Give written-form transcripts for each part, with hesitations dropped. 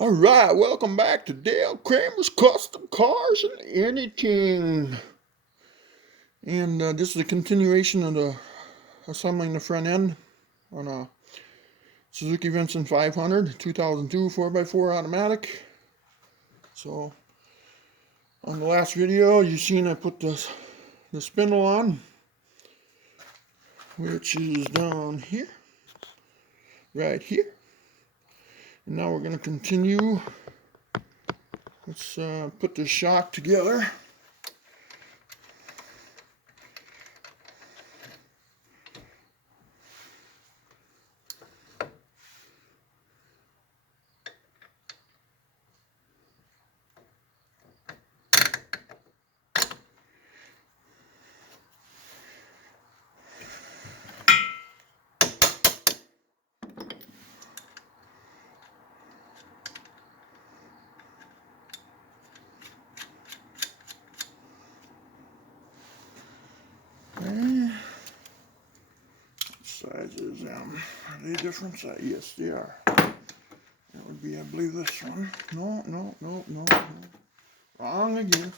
Alright, welcome back to Dale Kramer's Custom Cars and Anything. And this is a continuation of the assembling the front end on a Suzuki Vinson 500 2002 4x4 automatic. So on the last video you seen I put the spindle on, which is down here, right here. And now we're going to continue. Let's put the shock together. Okay. Sizes, are they different size? Yes, they are. That would be, I believe, this one. No. Wrong again.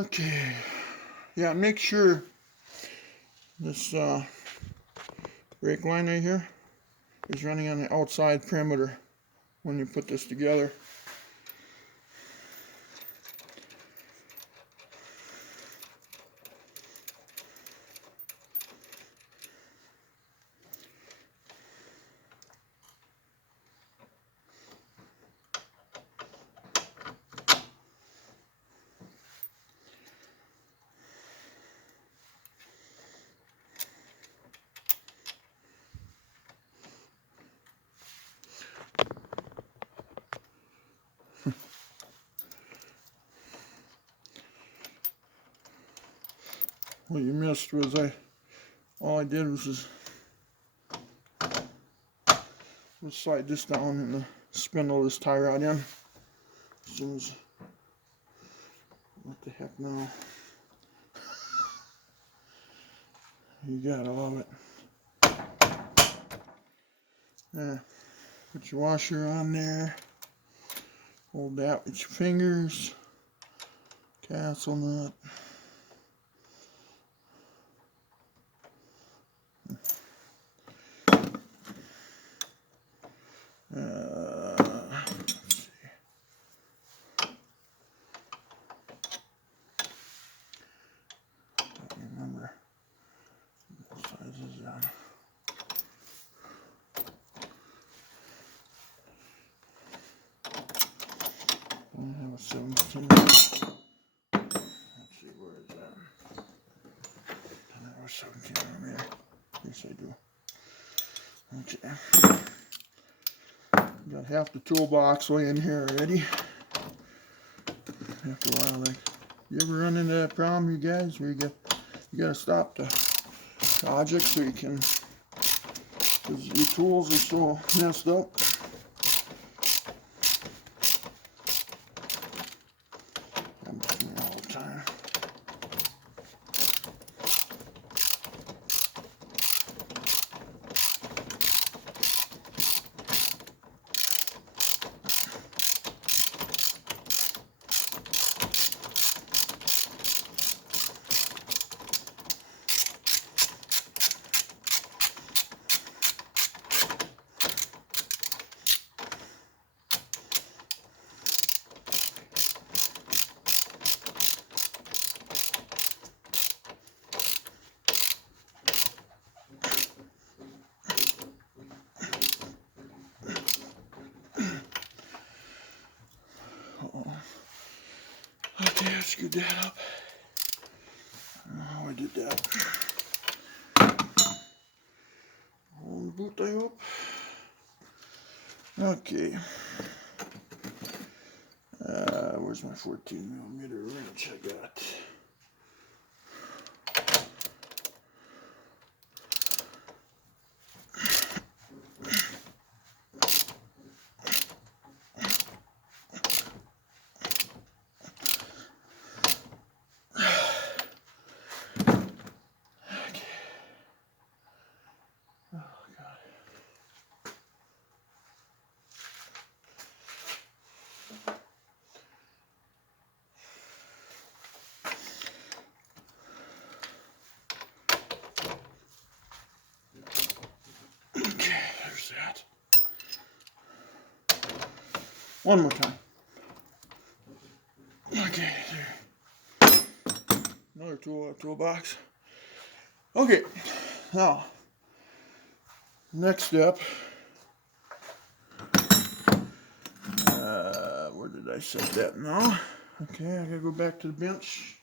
Okay. Yeah, make sure this brake line right here is running on the outside perimeter when you put this together. What you missed was all I did was slide this down and spindle this tie rod in. As soon as, what the heck now? You gotta love it. Put your washer on there. Hold that with your fingers. Castle nut. Let's see. Don't remember what size is that. I have a 17. Let's see, where is that? I have a 17 over here. Yes, I do. Okay. Got half the toolbox way in here already. After a while, you ever run into that problem, you guys, where you gotta stop the project so you can, because your tools are so messed up. Happens to me all the time. Okay, let's screw that up. I don't know how I did that. Hold the boot, I hope. Okay. Where's my 14mm wrench I got? One more time. Okay, there. Another toolbox. Okay, now, next step. Where did I set that now? Okay, I gotta go back to the bench.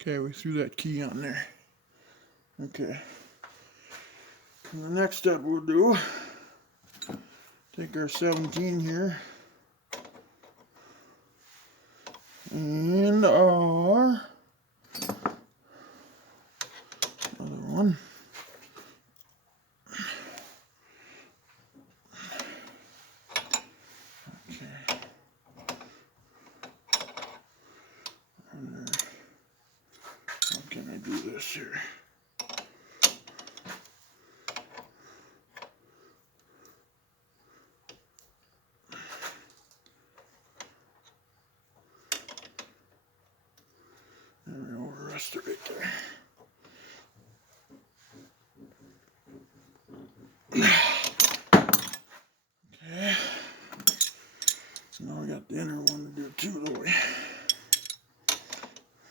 Okay, we threw that key on there. Okay. And the next step we'll do, take our 17 here, and our other one. Okay. How can I do this here? And we'll rest it right there. Okay. Now we got the inner one to do too, don't we?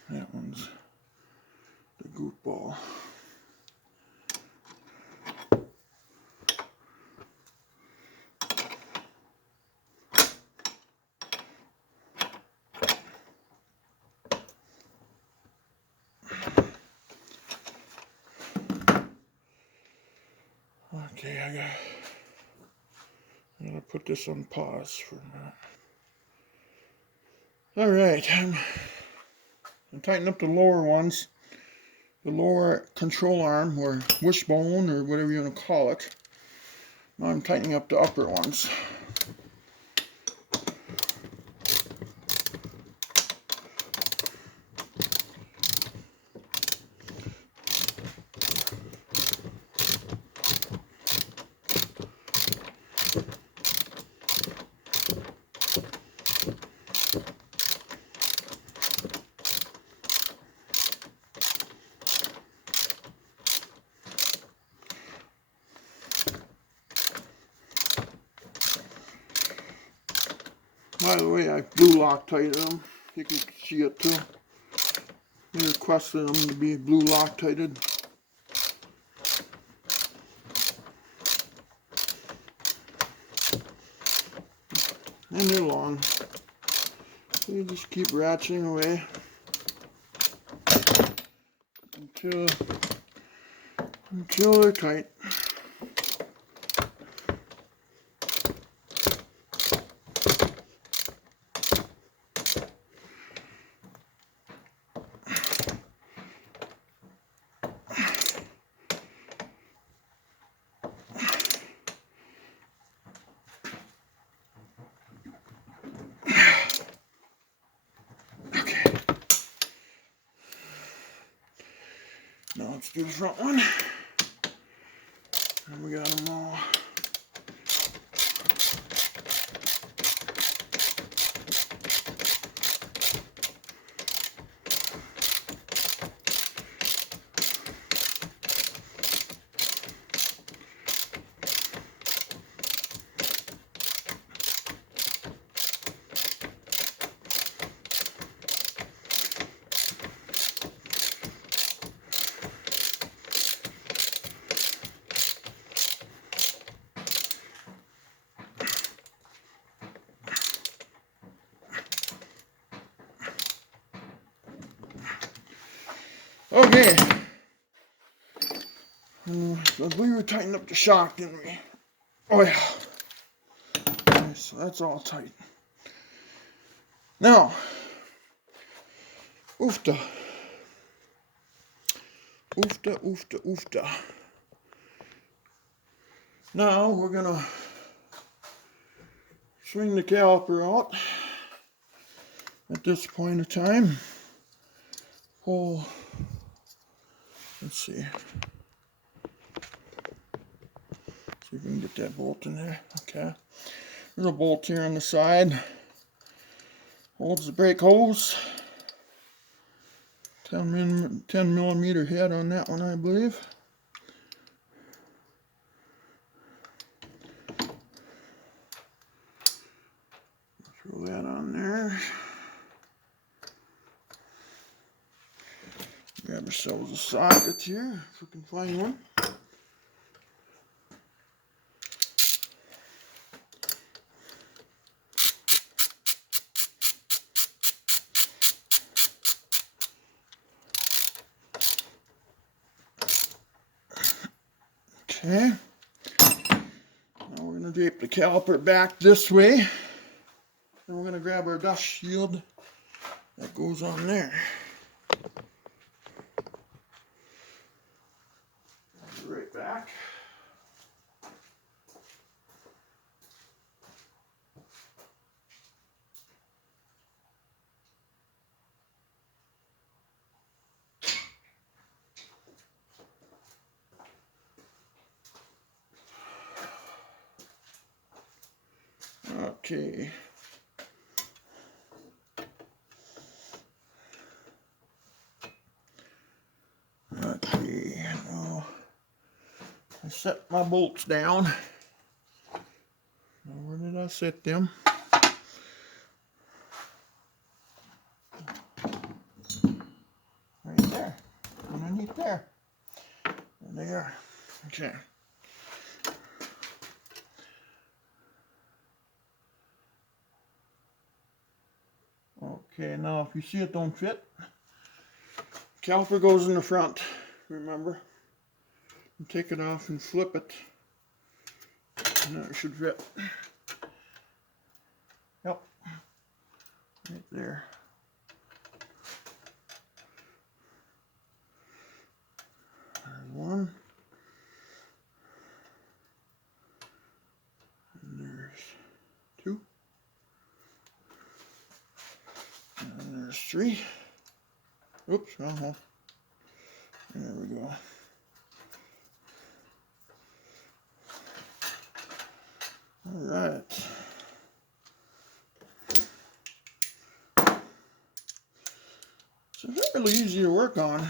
That one's the goofball. Okay, I gotta put this on pause for a minute. Alright, I'm tightening up the lower ones, the lower control arm, or wishbone, or whatever you want to call it. Now I'm tightening up the upper ones. By the way, I blue Loctited them. You can see it too. They requested them to be blue Loctited. And they're long. So you just keep ratcheting away until they're tight. Now let's do the front one. And we got them all. Okay. I believe we tightened up the shock, didn't we? Oh yeah. Okay, so that's all tight. Now, oofta. Oofta, oofta, oofta. Now we're gonna swing the caliper out at this point of time. Pull, let's see. See if we can get that bolt in there. Okay. There's a bolt here on the side. Holds the brake hose. 10 millimeter head on that one, I believe. Throw that on there. Grab ourselves a socket here, if we can find one. Okay. Now we're going to drape the caliper back this way. And we're going to grab our dust shield that goes on there. Right back. Okay. Okay, now I set my bolts down. Now where did I set them? Right there, underneath there. There they are. Okay. Okay, now if you see it don't fit, caliper goes in the front, remember? You take it off and flip it, and that should fit. Yep, right there. There's one. And there's two. And there's three. Oops, wrong hole. There we go. All right. It's fairly easy to work on.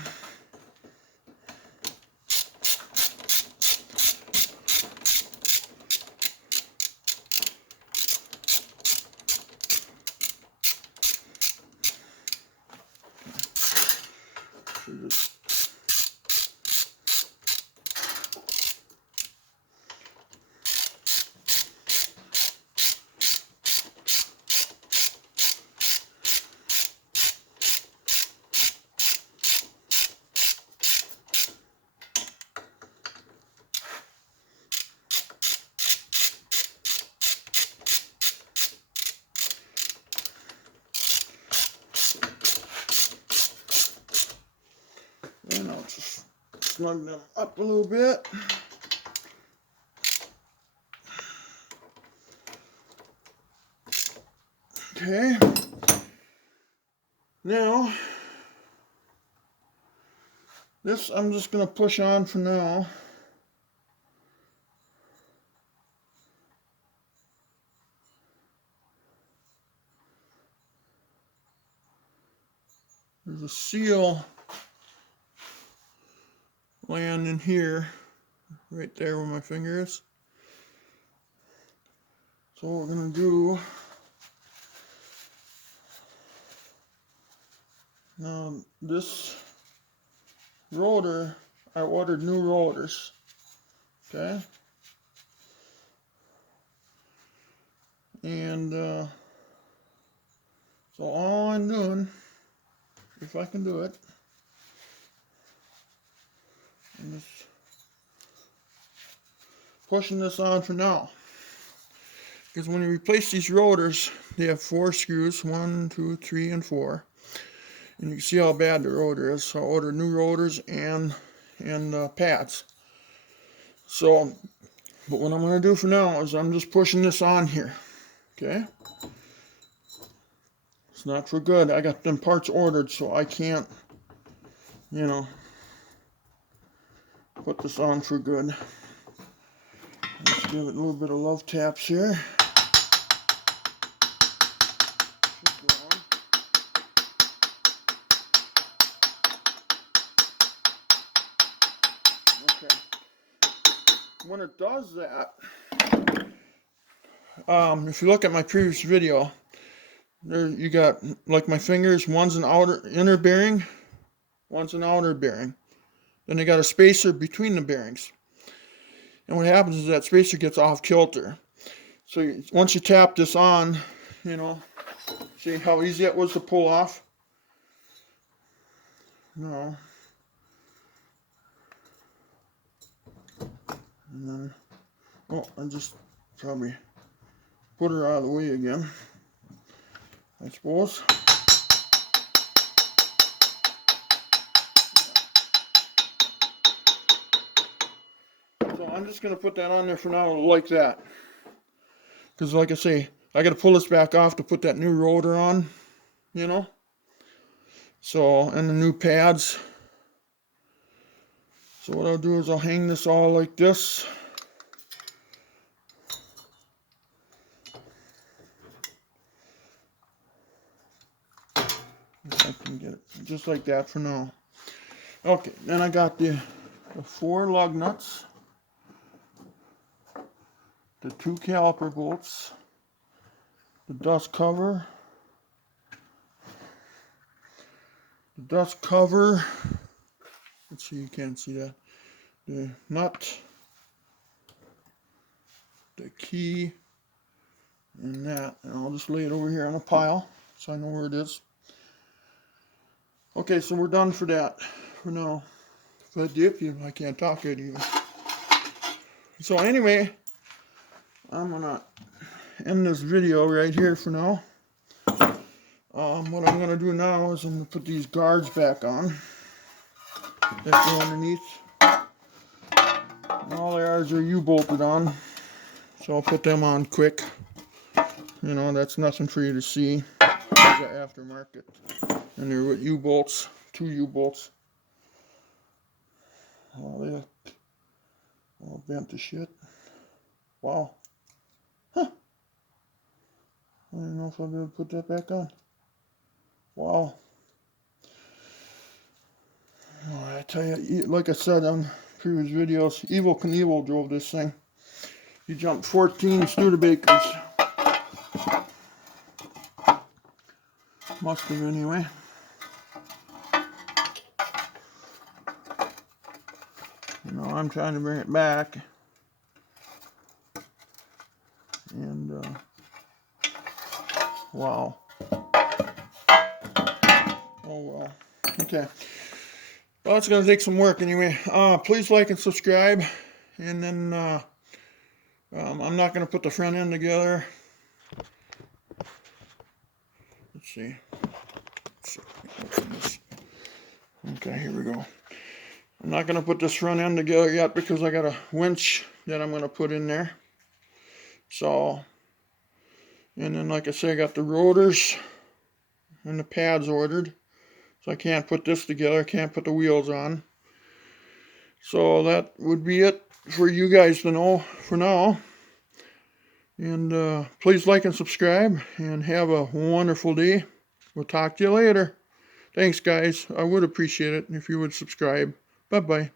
And I'll just snug them up a little bit. Okay. Now, this I'm just going to push on for now. There's a seal laying in here, right there where my finger is. So what we're going to do, now this rotor, I ordered new rotors, okay? And so all I'm doing, if I can do it, I'm just pushing this on for now. Because when you replace these rotors, they have 4 screws, 1, 2, 3, and 4. And you can see how bad the rotor is. So I ordered new rotors and pads. So But what I'm going to do for now is I'm just pushing this on here. Okay? It's not for good. I got them parts ordered, so I can't, you know, put this on for good. Let's give it a little bit of love taps here. Okay. When it does that, if you look at my previous video, there you got, like my fingers, one's an inner bearing, one's an outer bearing. Then they got a spacer between the bearings. And what happens is that spacer gets off kilter. So once you tap this on, you know, see how easy it was to pull off? No. And then, oh, I just probably put her out of the way again, I suppose. So I'm just going to put that on there for now like that. Because like I say, I got to pull this back off to put that new rotor on, you know. So, and the new pads. So what I'll do is I'll hang this all like this. If I can get it just like that for now. Okay, then I got the 4 lug nuts, the 2 caliper bolts, the dust cover, let's see, you can't see that, the nut, the key, and that, and I'll just lay it over here on a pile so I know where it is. Okay, so we're done for that for now. If I dip you, I can't talk at you. So anyway, I'm gonna end this video right here for now. What I'm gonna do now is I'm gonna put these guards back on that go underneath. And all the guards are U-bolted on, so I'll put them on quick. You know, that's nothing for you to see. There's the aftermarket, and they're with U-bolts, 2 U-bolts. Oh, they're all bent to shit. Wow. Huh. I don't know if I'll be able to put that back on. Wow. Oh, I tell you, like I said on previous videos, Evel Knievel drove this thing. He jumped 14 Studebakers. Must have anyway. You know, I'm trying to bring it back. And, wow. Oh, well. Okay. Well, it's going to take some work anyway. Please like and subscribe. And then, I'm not going to put the front end together. Let's see. Okay, here we go. I'm not going to put this front end together yet because I got a winch that I'm going to put in there. So, and then like I say, I got the rotors and the pads ordered. So I can't put this together, I can't put the wheels on. So that would be it for you guys to know for now. And please like and subscribe and have a wonderful day. We'll talk to you later. Thanks guys, I would appreciate it if you would subscribe. Bye-bye.